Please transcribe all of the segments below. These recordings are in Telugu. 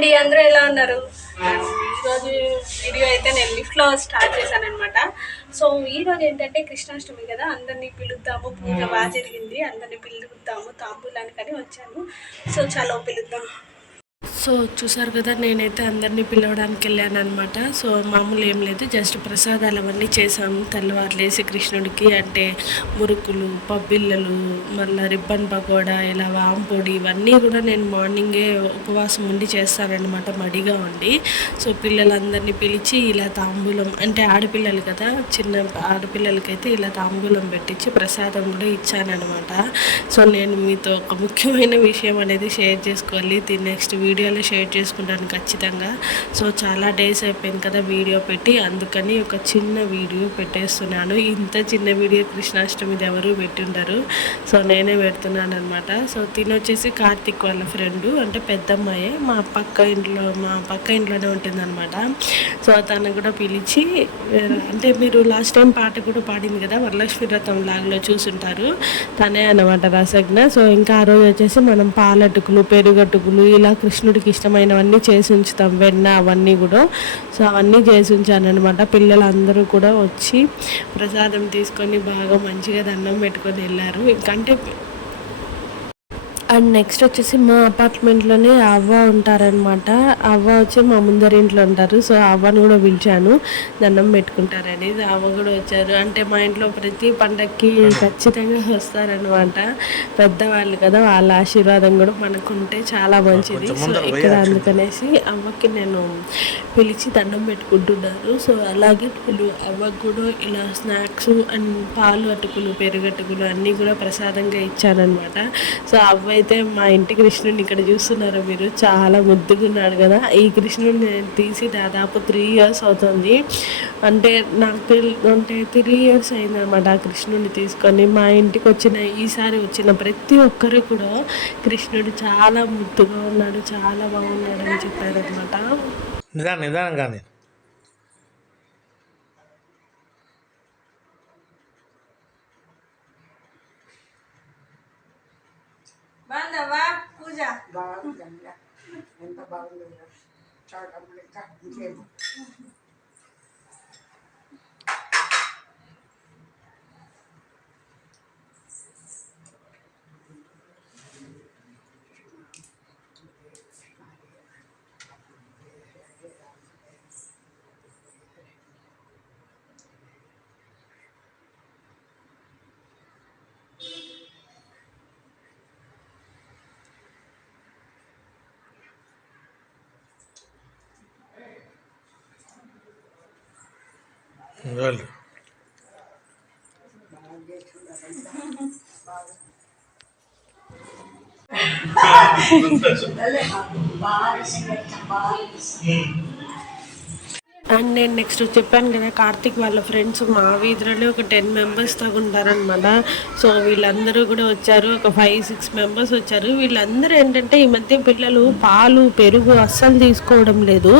అండి, అందరూ ఎలా ఉన్నారు? ఈరోజు వీడియో అయితే నేను లిఫ్ట్లో స్టార్ట్ చేశాను అనమాట. సో ఈరోజు ఏంటంటే కృష్ణాష్టమి కదా, అందరినీ పిలుద్దాము, పూజ బాగా జరిగింది, అందరినీ పిలుద్దాము తాంబూలానికని వచ్చాను. సో చలో పిలుద్దాం. సో చూసారు కదా, నేనైతే అందరినీ పిలవడానికి వెళ్ళాను అనమాట. సో మామూలు ఏం లేదు, జస్ట్ ప్రసాదాలు అవన్నీ చేసాము. తెల్లవారులేసి కృష్ణుడికి అంటే మురుకులు, పబ్బిళ్ళలు, మళ్ళీ రిబ్బన్ పకోడా, ఇలా వాంపొడి, ఇవన్నీ కూడా నేను మార్నింగే ఉపవాసం ఉండి చేస్తానన్నమాట, మడిగా ఉండి. సో పిల్లలందరినీ పిలిచి ఇలా తాంబూలం, అంటే ఆడపిల్లలు కదా, చిన్న ఆడపిల్లలకైతే ఇలా తాంబూలం పెట్టించి ప్రసాదం కూడా ఇచ్చానమాట. సో నేను మీతో ఒక ముఖ్యమైన విషయం అనేది షేర్ చేసుకోవాలి, దీని నెక్స్ట్ వీడియోలో షేర్ చేసుకుంటాను ఖచ్చితంగా. సో చాలా డేస్ అయిపోయింది కదా వీడియో పెట్టి, అందుకని ఒక చిన్న వీడియో పెట్టేస్తున్నాను. ఇంత చిన్న వీడియో కృష్ణాష్టమిది ఎవరు పెట్టిండరు, సో నేనే పెడుతున్నాను అనమాట. సో తినొచ్చేసి కార్తిక్ వాళ్ళ ఫ్రెండు, అంటే పెద్దమ్మాయే, మా పక్క ఇంట్లోనే ఉంటుందన్నమాట. సో తను కూడా పిలిచి, అంటే మీరు లాస్ట్ టైం పాట కూడా పాడింది కదా, వరలక్ష్మి వ్రతం లాగ్లో చూసుంటారు, తనే అనమాట రసజ్ఞ. సో ఇంకా ఆ రోజు వచ్చేసి మనం పాలటుకులు, పెరుగటుకులు, ఇలా కృష్ణుడికి ఇష్టమైనవన్నీ చేసి ఉంచుతాం, వెన్న అవన్నీ కూడా. సో అవన్నీ చేసి ఉంచాను అనమాట. పిల్లలందరూ కూడా వచ్చి ప్రసాదం తీసుకొని బాగా మంచిగా దండం పెట్టుకొని వెళ్ళారు. ఇంకంటే అండ్ నెక్స్ట్ వచ్చేసి మా అపార్ట్మెంట్లోనే అవ్వ ఉంటారనమాట. అవ్వ వచ్చి మా ముందరింట్లో ఉంటారు. సో అవ్వను కూడా పిలిచాను, దండం పెట్టుకుంటారని. అవ్వ కూడా వచ్చారు. అంటే మా ఇంట్లో ప్రతి పండగకి ఖచ్చితంగా వస్తారనమాట. పెద్దవాళ్ళు కదా, వాళ్ళ ఆశీర్వాదం కూడా మనకుంటే చాలా మంచిది. సో ఇక్కడ అందుకనేసి అవ్వకి నేను పిలిచి దండం పెట్టుకుంటున్నారు. సో అలాగే నేను అవ్వకు కూడా ఇలా స్నాక్స్ అండ్ పాలు అటుకులు, పెరుగటుకులు అన్నీ కూడా ప్రసాదంగా ఇచ్చానమాట. సో అవ్వ అయితే మా ఇంటి కృష్ణుడిని ఇక్కడ చూస్తున్నారు మీరు, చాలా ముద్దుగా ఉన్నాడు కదా. ఈ కృష్ణుడిని నేను తీసి దాదాపు 3 years అవుతుంది. అంటే నాకు అంటే 3 years అయిందనమాట ఆ కృష్ణుడిని తీసుకొని. మా ఇంటికి ఈసారి వచ్చిన ప్రతి ఒక్కరు కూడా కృష్ణుడు చాలా ముద్దుగా ఉన్నాడు, చాలా బాగున్నాడు అని చెప్పారనమాట. నిదానంగానే బాగుందవ్వా పూజ? బాగుందండి, ఎంత బాగుంది చూడటం లెక్క ఇంకేమో. వాళ్ళు అండ్ నేను నెక్స్ట్ చెప్పాను కదా, కార్తిక్ వాళ్ళ ఫ్రెండ్స్ మా వీధిలో ఒక 10 members దాకా ఉంటారనమాట. సో వీళ్ళందరూ కూడా వచ్చారు, ఒక 5-6 members వచ్చారు. వీళ్ళందరూ ఏంటంటే ఈ మధ్య పిల్లలు పాలు, పెరుగు అస్సలు తీసుకోవడం లేదు.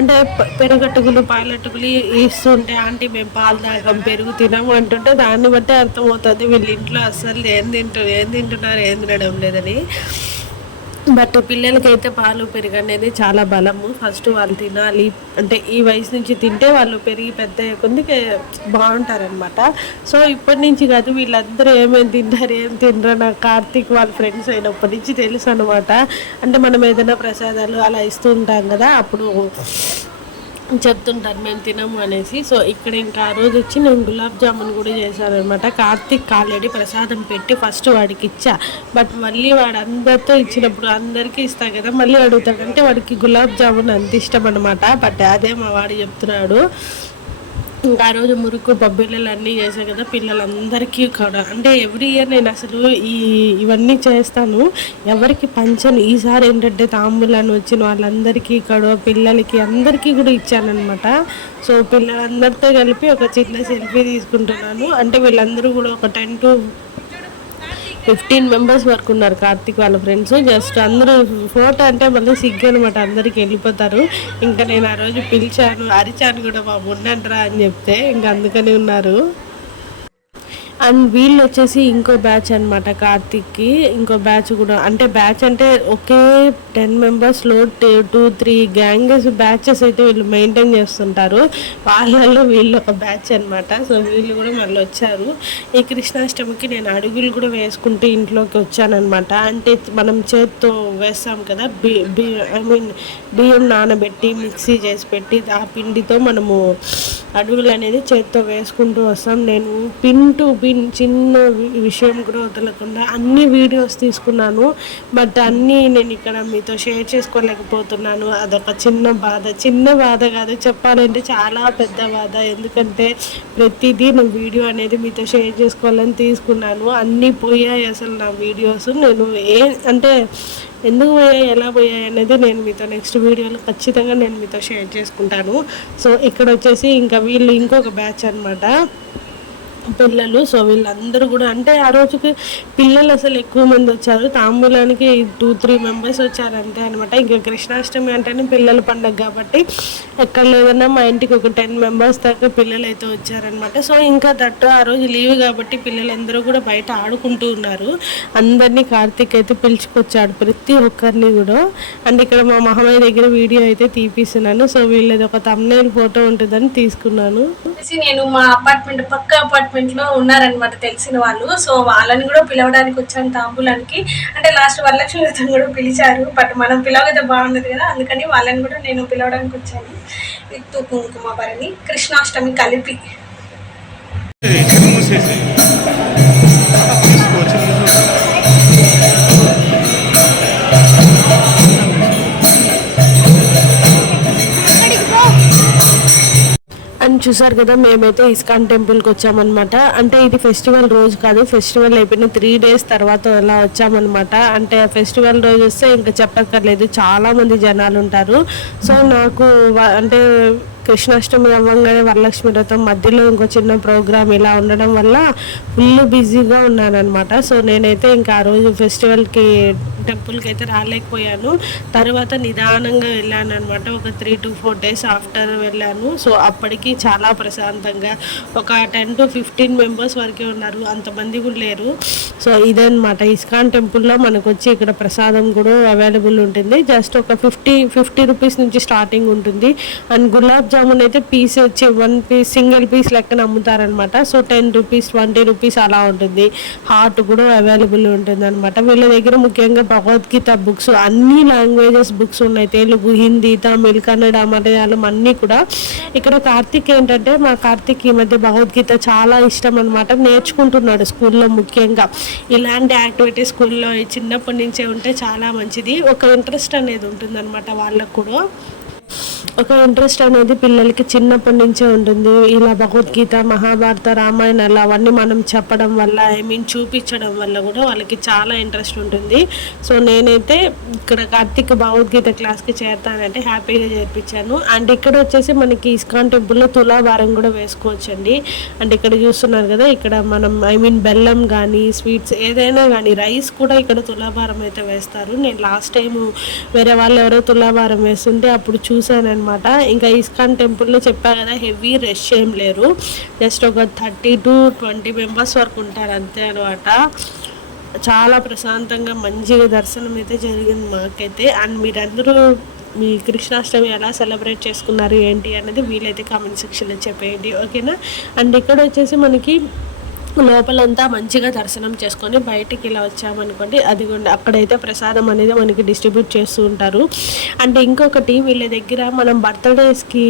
అంటే పెరుగట్టుకులు, పాలట్టుకులు ఇస్తుంటే ఆంటీ మేము పాలు తాగాం, పెరుగు తినము అంటుంటే దాన్ని బట్టి అర్థమవుతుంది వీళ్ళ ఇంట్లో అస్సలు ఏం తింటున్నారు, ఏం తినడం లేదని. బట్ పిల్లలకైతే పాలు, పెరుగు అనేది చాలా బలము. ఫస్ట్ వాళ్ళు తినాలి, అంటే ఈ వయసు నుంచి తింటే వాళ్ళు పెరిగి పెద్ద కొద్దిగా బాగుంటారనమాట. సో ఇప్పటి నుంచి కాదు, వీళ్ళందరూ ఏమేమి తింటారు, ఏం తినరు నాకు కార్తీక్ వాళ్ళ ఫ్రెండ్స్ అయినప్పటి నుంచి తెలుసు అనమాట. అంటే మనం ఏదైనా ప్రసాదాలు అలా ఇస్తూ ఉంటాం కదా, అప్పుడు చెప్తుంటారు మేము తినము అనేసి. సో ఇక్కడ ఇంకా ఆ రోజు వచ్చి నేను గులాబ్ జామున్ కూడా చేశాను అనమాట. కార్తీక్ ఆల్రెడీ ప్రసాదం పెట్టి ఫస్ట్ వాడికి ఇచ్చా, బట్ మళ్ళీ వాడు అందరితో ఇచ్చినప్పుడు అందరికీ ఇస్తా కదా, మళ్ళీ అడుగుతాడంటే వాడికి గులాబ్ జామున్ అంత ఇష్టం అనమాట. బట్ అదే మా వాడు చెప్తున్నాడు. ఇంకా ఆ రోజు మురుకు, పబ్బిళ్ళలు అన్నీ చేశాను కదా పిల్లలందరికీ కూడా. అంటే ఎవ్రీ ఇయర్ నేను అసలు ఇవన్నీ చేస్తాను, ఎవరికి పంచను. ఈసారి ఏంటంటే తాంబూలాన్ని వచ్చిన వాళ్ళందరికీ కూడా, పిల్లలకి అందరికీ కూడా ఇచ్చానమాట. సో పిల్లలందరితో కలిపి ఒక చిన్న సెల్ఫీ తీసుకుంటున్నాను. అంటే వీళ్ళందరూ కూడా ఒక 10 to 15 members వరకు ఉన్నారు కార్తీక్ వాళ్ళ ఫ్రెండ్స్. జస్ట్ అందరూ ఫోటో అంటే మళ్ళీ సిగ్గు అనమాట, అందరికి వెళ్ళిపోతారు. ఇంకా నేను ఆ రోజు పిలిచాను, అరిచాను కూడా, బాబు ఉండండిరా అని చెప్తే ఇంకా అందుకని ఉన్నారు. అండ్ వీళ్ళు వచ్చేసి ఇంకో బ్యాచ్ అనమాట, కార్తిక్కి ఇంకో బ్యాచ్ కూడా. అంటే బ్యాచ్ అంటే ఒకే 10 మెంబర్స్లో 2-3 గ్యాంగెస్ బ్యాచెస్ అయితే వీళ్ళు మెయింటైన్ చేస్తుంటారు. వాళ్ళల్లో వీళ్ళు ఒక బ్యాచ్ అనమాట. సో వీళ్ళు కూడా మళ్ళీ వచ్చారు. ఈ కృష్ణాష్టమికి నేను అడుగులు కూడా వేసుకుంటూ ఇంట్లోకి వచ్చానమాట. అంటే మనం చేత్తో వేస్తాం కదా, బియ్యం నానబెట్టి మిక్సీ చేసి పెట్టి ఆ పిండితో మనము అడుగులు అనేది చేత్తో వేసుకుంటూ వస్తాం. నేను పిన్ టు పిన్ చిన్న విషయం కూడా వదలకుండా అన్ని వీడియోస్ తీసుకున్నాను. బట్ అన్నీ నేను ఇక్కడ మీతో షేర్ చేసుకోలేకపోతున్నాను. అదొక చిన్న బాధ కాదు, చెప్పాలంటే చాలా పెద్ద బాధ. ఎందుకంటే ప్రతిదీ నేను వీడియో అనేది మీతో షేర్ చేసుకోవాలని తీసుకున్నాను. అన్నీ పోయాయి అసలు నా వీడియోస్. నేను అంటే ఎందుకు పోయాయి, ఎలా పోయాయి అనేది నేను మీతో నెక్స్ట్ వీడియోలో ఖచ్చితంగా నేను మీతో షేర్ చేసుకుంటాను. సో ఇక్కడ వచ్చేసి ఇంకా వీళ్ళు ఇంకొక బ్యాచ్ అనమాట పిల్లలు. సో వీళ్ళందరూ కూడా అంటే ఆ రోజుకి పిల్లలు అసలు ఎక్కువ మంది వచ్చారు. తాంబూలానికి 2-3 మెంబర్స్ వచ్చారు అంతే అనమాట. ఇంకా కృష్ణాష్టమి అంటేనే పిల్లల పండుగ కాబట్టి ఎక్కడ లేదన్నా మా ఇంటికి ఒక 10 మెంబర్స్ దాకా పిల్లలు అయితే వచ్చారనమాట. సో ఇంకా దట్టు ఆ రోజు లీవ్ కాబట్టి పిల్లలందరూ కూడా బయట ఆడుకుంటూ ఉన్నారు. అందరినీ కార్తీక్ అయితే పిలుచుకొచ్చాడు, ప్రతి ఒక్కరిని కూడా. అండ్ ఇక్కడ మా మహమ్మయ్య దగ్గర వీడియో అయితే తీపిస్తున్నాను. సో వీళ్ళది ఒక థంబ్నెయిల్ ఫోటో ఉంటుందని తీసుకున్నాను. నేను మా పక్క అపార్ట్మెంట్లో ఉన్నారనమాట తెలిసిన వాళ్ళు. సో వాళ్ళని కూడా పిలవడానికి వచ్చాను తాంబూలానికి. అంటే లాస్ట్ వరలక్ష్మి వ్రతం కూడా పిలిచారు, బట్ మనం పిలవతే బాగుండదు కదా, అందుకని వాళ్ళని కూడా నేను పిలవడానికి వచ్చాను. విత్ కుంకుమ భరణి కృష్ణాష్టమి కలిపి. అండ్ చూసారు కదా, మేమైతే ఇస్కాన్ టెంపుల్కి వచ్చామన్నమాట. అంటే ఇది ఫెస్టివల్ రోజు కాదు, ఫెస్టివల్ అయిపోయిన 3 days తర్వాత అలా వచ్చామన్నమాట. అంటే ఫెస్టివల్ రోజు వస్తే ఇంకా చెప్పక్కర్లేదు, చాలామంది జనాలు ఉంటారు. సో నాకు అంటే కృష్ణాష్టమి అవ్వగానే వరలక్ష్మి వ్రతం మధ్యలో ఇంకో చిన్న ప్రోగ్రామ్ ఇలా ఉండడం వల్ల ఫుల్ బిజీగా ఉన్నాను అనమాట. సో నేనైతే ఇంకా ఆ రోజు ఫెస్టివల్కి టెంపుల్కి అయితే రాలేకపోయాను. తర్వాత నిదానంగా వెళ్ళాను అనమాట. ఒక 3-4 days ఆఫ్టర్ వెళ్ళాను. సో అప్పటికి చాలా ప్రశాంతంగా ఒక 10-15 మెంబర్స్ వరకే ఉన్నారు, అంతమంది కూడా లేరు. సో ఇదనమాట ఇస్కాన్ టెంపుల్లో మనకు వచ్చి ఇక్కడ ప్రసాదం కూడా అవైలబుల్ ఉంటుంది. జస్ట్ ఒక 50 రూపీస్ నుంచి స్టార్టింగ్ ఉంటుంది. అండ్ గులాబ్ జామున్ అయితే పీస్ వచ్చి 1 piece సింగిల్ పీస్ లెక్కన అమ్ముతారనమాట. సో 10 రూపీస్ 20 రూపీస్ అలా ఉంటుంది. హాట్ కూడా అవైలబుల్ ఉంటుంది అనమాట. వీళ్ళ దగ్గర ముఖ్యంగా భగవద్గీత బుక్స్, అన్ని లాంగ్వేజెస్ బుక్స్ ఉన్నాయి. తెలుగు, హిందీ, తమిళ్, కన్నడ, మలయాళం అన్నీ కూడా. ఇక్కడ కార్తీక్ ఏంటంటే మా కార్తీక్ ఈ మధ్య భగవద్గీత చాలా ఇష్టం అనమాట, నేర్చుకుంటున్నాడు స్కూల్లో. ముఖ్యంగా ఇలాంటి యాక్టివిటీస్ స్కూల్లో చిన్నప్పటి నుంచే ఉంటే చాలా మంచిది. ఒక ఇంట్రెస్ట్ అనేది ఉంటుంది అనమాట వాళ్ళకు కూడా. ఒక ఇంట్రెస్ట్ అనేది పిల్లలకి చిన్నప్పటి నుంచే ఉంటుంది. ఇలా భగవద్గీత, మహాభారత, రామాయణాలు అవన్నీ మనం చెప్పడం వల్ల చూపించడం వల్ల కూడా వాళ్ళకి చాలా ఇంట్రెస్ట్ ఉంటుంది. సో నేనైతే ఇక్కడ కార్తీక్ భగవద్గీత క్లాస్కి చేరతానంటే హ్యాపీగా చేర్పించాను. అండ్ ఇక్కడ వచ్చేసి మనకి ఇస్కాన్ టెంపుల్లో తులాభారం కూడా వేసుకోవచ్చండి. అండ్ ఇక్కడ చూస్తున్నారు కదా, ఇక్కడ మనం బెల్లం కానీ స్వీట్స్ ఏదైనా కానీ, రైస్ కూడా ఇక్కడ తులాభారం అయితే వేస్తారు. నేను లాస్ట్ టైం వేరే వాళ్ళు ఎవరో తులాభారం వేస్తుంటే అప్పుడు చూశాను అనమాట. ఇంకా ఇస్కాన్ టెంపుల్లో చెప్పా కదా, హెవీ రష్ ఏం లేరు, జస్ట్ ఒక 30-20 మెంబర్స్ వరకు ఉంటారు అంతే అనమాట. చాలా ప్రశాంతంగా మంచిగా దర్శనం అయితే జరిగింది మాకైతే. అండ్ మీరందరూ మీ కృష్ణాష్టమి ఎలా సెలబ్రేట్ చేసుకున్నారు ఏంటి అన్నది వీలైతే కామెంట్ సెక్షన్లో చెప్పేయండి, ఓకేనా. అండ్ ఇక్కడ వచ్చేసి మనకి లోపలంతా మంచిగా దర్శనం చేసుకొని బయటికి ఇలా వచ్చామనుకోండి, అదిగోండి అక్కడైతే ప్రసాదం అనేది మనకి డిస్ట్రిబ్యూట్ చేస్తూ ఉంటారు. అంటే ఇంకొకటి వీళ్ళ దగ్గర మనం బర్త్డేస్కి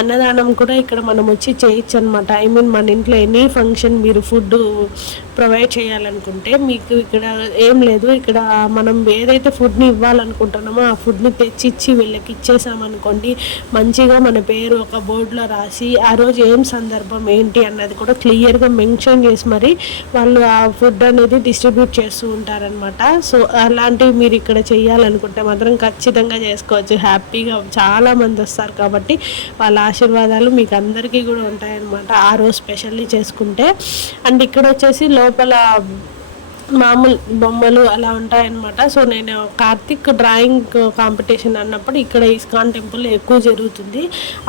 అన్నదానం కూడా ఇక్కడ మనం వచ్చి చేయొచ్చు అనమాట. మన ఇంట్లో ఎనీ ఫంక్షన్ మీరు ఫుడ్ ప్రొవైడ్ చేయాలనుకుంటే మీకు ఇక్కడ ఏం లేదు, ఇక్కడ మనం ఏదైతే ఫుడ్ని ఇవ్వాలనుకుంటున్నామో ఆ ఫుడ్ని తెచ్చిచ్చి వీళ్ళకి ఇచ్చేసామనుకోండి, మంచిగా మన పేరు ఒక బోర్డులో రాసి ఆ రోజు ఏం సందర్భం ఏంటి అన్నది కూడా క్లియర్గా మెన్షన్ చేసి మరి వాళ్ళు ఆ ఫుడ్ అనేది డిస్ట్రిబ్యూట్ చేస్తూ ఉంటారనమాట. సో అలాంటివి మీరు ఇక్కడ చేయాలనుకుంటే మాత్రం ఖచ్చితంగా చేసుకోవచ్చు. హ్యాపీగా చాలామంది వస్తారు కాబట్టి వాళ్ళ ఆశీర్వాదాలు మీకు అందరికీ కూడా ఉంటాయన్నమాట ఆ రోజు స్పెషల్లీ చేసుకుంటే. అండ్ ఇక్కడ వచ్చేసి లోపల మామూలు బొమ్మలు అలా ఉంటాయన్నమాట. సో నేను కార్తిక్ డ్రాయింగ్ కాంపిటీషన్ అన్నప్పుడు ఇక్కడ ఇస్కాన్ టెంపుల్ ఎక్కువ జరుగుతుంది,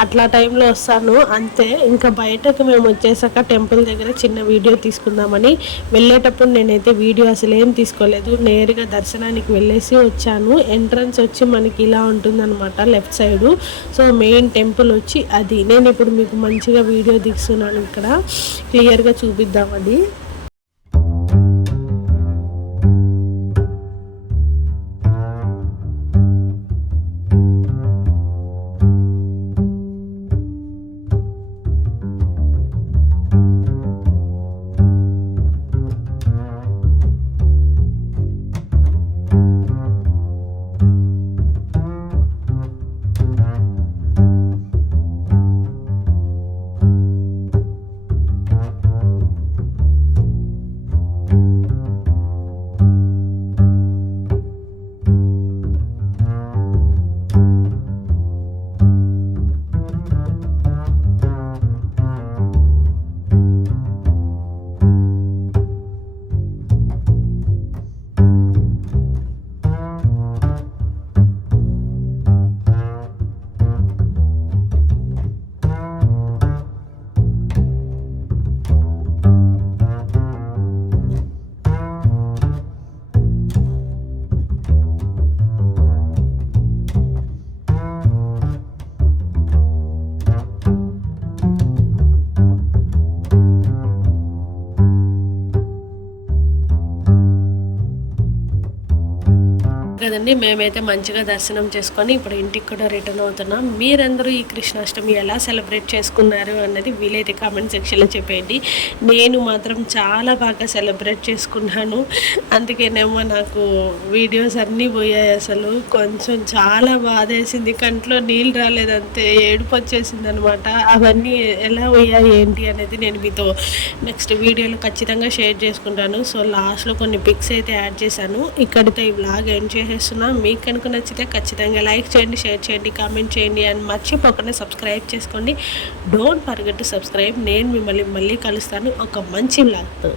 అట్లా టైంలో వస్తాను అంతే. ఇంకా బయటకు మేము వచ్చేసాక టెంపుల్ దగ్గర చిన్న వీడియో తీసుకుందామని వెళ్ళేటప్పుడు నేనైతే వీడియో అసలు ఏం తీసుకోలేదు, నేరుగా దర్శనానికి వెళ్ళేసి వచ్చాను. ఎంట్రన్స్ వచ్చి మనకి ఇలా ఉంటుందన్నమాట left side. So main temple వచ్చి అది. నేను ఇప్పుడు మీకు మంచిగా వీడియో తీస్తున్నాను, ఇక్కడ క్లియర్గా చూపిద్దాం అది. కదండి, మేమైతే మంచిగా దర్శనం చేసుకొని ఇప్పుడు ఇంటికి కూడా రిటర్న్ అవుతున్నాం. మీరందరూ ఈ కృష్ణాష్టమి ఎలా సెలబ్రేట్ చేసుకున్నారు అన్నది వీలైతే కామెంట్ సెక్షన్లో చెప్పేయండి. నేను మాత్రం చాలా బాగా సెలబ్రేట్ చేసుకున్నాను, అందుకేనేమో నాకు వీడియోస్ అన్నీ పోయాయి. అసలు కొంచెం చాలా బాధేసింది, కంట్లో నీళ్ళు రాలేదంతే, ఏడుపు వచ్చేసింది అనమాట. అవన్నీ ఎలా పోయాయి ఏంటి అనేది నేను మీతో నెక్స్ట్ వీడియోలో ఖచ్చితంగా షేర్ చేసుకుంటాను. సో లాస్ట్లో కొన్ని పిక్స్ అయితే యాడ్ చేశాను. ఇక్కడితో ఈ వ్లాగ్ ఎండ్ చేసేస్తున్నా. మీకు కనుక నచ్చితే ఖచ్చితంగా లైక్ చేయండి, షేర్ చేయండి, కామెంట్ చేయండి అండ్ మర్చిపోకుండా సబ్స్క్రైబ్ చేసుకోండి. Don't forget to subscribe. నేను మిమ్మల్ని మళ్ళీ కలుస్తాను ఒక మంచి వ్లాగ్తో.